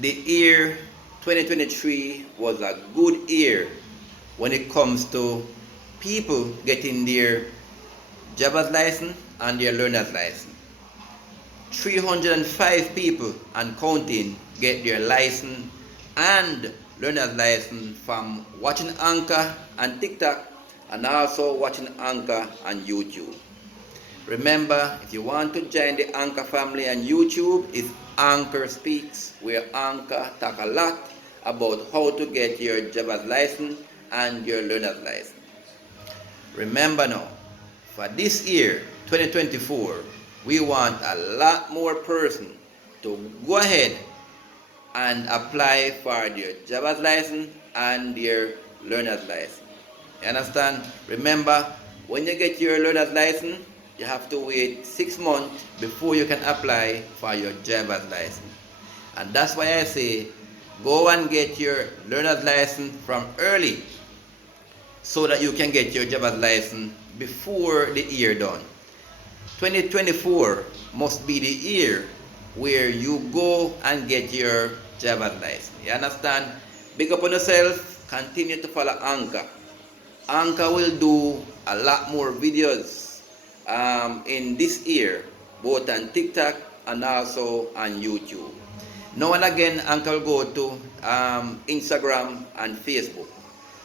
the year 2023 was a good year when it comes to people getting their driver's license and their learner's license. 305 people and counting get their license and learner's license from watching Anchor and TikTok, and also watching Anchor and YouTube. Remember, if you want to join the Anchor family on YouTube, it's Anchor Speaks, where Anchor talk a lot about how to get your driver's license and your learner's license. Remember now, for this year, 2024, we want a lot more person to go ahead and apply for their driver's license and their learner's license. You understand? Remember, when you get your learner's license, you have to wait 6 months before you can apply for your driver's license. And that's why I say, go and get your learner's license from early so that you can get your driver's license before the year done. 2024 must be the year where you go and get your driver's license. You understand? Big up on yourself, continue to follow Anchor. Anchor will do a lot more videos in this year, both on TikTok and also on YouTube. Now and again, Anchor will go to Instagram and Facebook.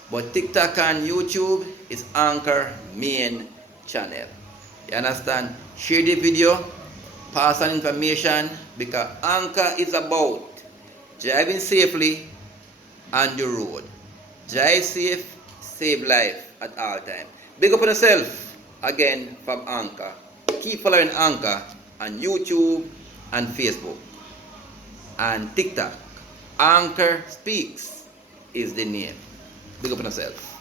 But TikTok and YouTube is Anchor main channel. You understand? Share the video, pass on information, because Anchor is about driving safely on the road. Drive safe, save life at all times. Big up on yourself again from Anchor. Keep following Anchor on YouTube and Facebook and TikTok. Anchor Speaks is the name. Big up on yourself.